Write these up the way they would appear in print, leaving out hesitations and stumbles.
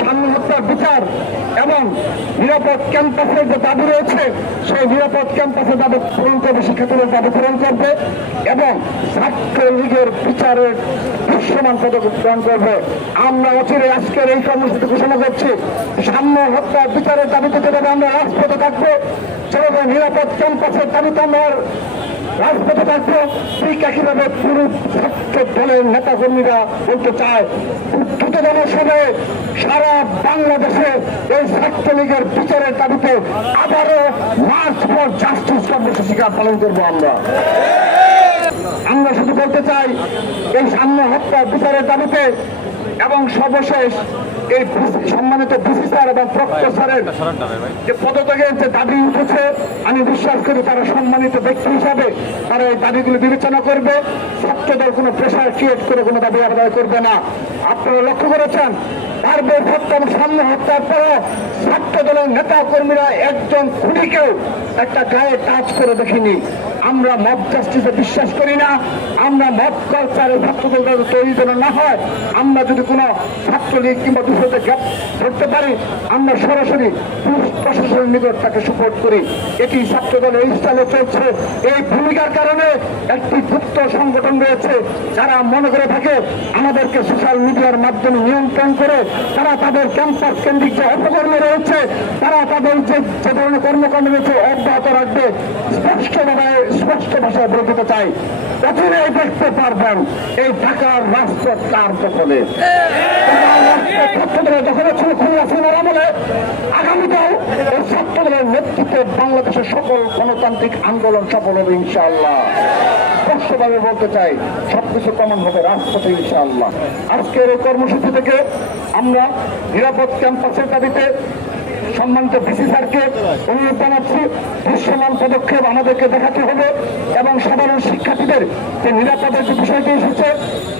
সামনে হত্যার বিচার এবং নিরাপদ ক্যাম্পাসের যে দাবি রয়েছে সেই নিরাপদ ক্যাম্পাসের দাবি পূরণ করবে, শিক্ষার্থীদের দাবি পূরণ করবে এবং ছাত্রলীগের বিচারের দৃশ্যমান পদক্ষেপ গ্রহণ করবে। আমরা অচিরে আজকের এই কর্মসূচি ঘোষণা করছি, সামনে হত্যার বিচারের দাবিতে যেভাবে আমরা রাজপথে থাকবো, যেভাবে নিরাপদ ক্যাম্পাসের দাবিতে আমরা রাজপথে থাকবো, ঠিক একইভাবে পুরো ছাত্র দলের নেতা কর্মীরা বলতে চায় দ্রুততম সময়ে সারা বাংলাদেশে এই ছাত্রলীগের বিচারের দাবিতে আবারও মার্চ ফর জাস্টিস কর্মসূচি পালন করবো। আমরা শুধু বলতে চাই এই সামনে হত্যার বিচারের দাবিতে এবং সর্বশেষ এই সম্মানিত ডিসি স্যার এবং প্রক্টর স্যারের যে পদত্যাগের যে দাবি উঠেছে, আমি বিশ্বাস করি তারা সম্মানিত ব্যক্তি হিসাবে তারা এই দাবিগুলো বিবেচনা করবে। ছাত্রদল কোনো প্রেশার ক্রিয়েট করে কোনো দাবি আদায় করবে না। আপনারা লক্ষ্য করেছেন পারবে সপ্তম সামনে হত্যার পরও ছাত্র দলের নেতা কর্মীরা একজন খুনিকেও একটা গায়ে টাচ করে দেখিনি। আমরা মব জাস্টিসে বিশ্বাস করি না। আমরা মব কালচারের ছাত্রদল তৈরি যেন না হয়, আমরা যদি কোনো ছাত্রলীগ কিংবা দুশোতে গ্যাপ ধরতে পারি, আমরা সরাসরি পুলিশ প্রশাসনের নিকট তাকে সুপোর্ট করি। এটি ছাত্রদলের এই স্টাইলে চলছে। এই ভূমিকার কারণে একটি গুপ্ত সংগঠন রয়েছে যারা মনে করে থাকে আমাদেরকে সোশ্যাল মিডিয়ার মাধ্যমে নিয়ন্ত্রণ করে তারা তাদের ক্যাম্পাস কেন্দ্রিক যে অপকর্ম রয়েছে, তারা তাদের যে ধরনের কর্মকাণ্ড রয়েছে অব্যাহত রাখবে। স্পষ্ট ভাষায় বলে দিতে চাই, অচিরেই দেখতে পারবেন এই ঢাকার রাষ্ট্র কার দখলে। ছাত্রদলের দখলে ছিল খুলনা সিনেমার আমলে, আগামীতেও এই ছাত্রদলের নেতৃত্বে বাংলাদেশের সকল গণতান্ত্রিক আন্দোলন সফল হবে ইনশাআল্লাহ। স্পষ্টভাবে বলতে চাই সবকিছু কমন হবে রাজপথে ইনশাআল্লাহ। আজকের এই কর্মসূচি থেকে আমরা নিরাপদ ক্যাম্পাসের দাবিতে সম্মানিত ডিসি স্যারকে অনুরোধ জানাচ্ছি, দৃশ্যমান পদক্ষেপ আমাদেরকে দেখাতে হবে এবং সাধারণ শিক্ষার্থীদের যে নিরাপদের যে বিষয়টি এসেছে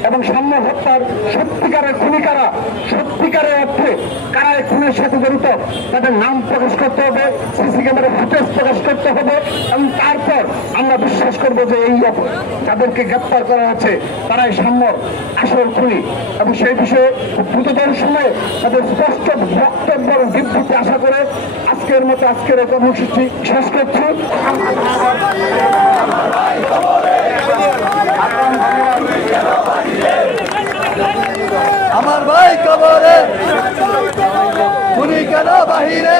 এবং সামনে হত্যার সত্যিকারের খুনি কারা, সত্যিকারের অর্থে কারা এই খুনের সাথে জড়িত তাদের নাম প্রকাশ করতে হবে, সিসি ক্যামেরার ফুটেজ প্রকাশ করতে হবে এবং তারপর আমরা বিশ্বাস করব যে এই যাদেরকে গ্রেপ্তার করা হচ্ছে তারাই সাম্য আসল খুনি এবং সেই বিষয়ে দ্রুততর সময়ে তাদের স্পষ্ট বক্তব্য এবং বিবৃতি আশা করে আজকের মতো আজকের এই কর্মসূচি শেষ করছি। আমার ভাই কবরে খুনি কেন বাহিরে।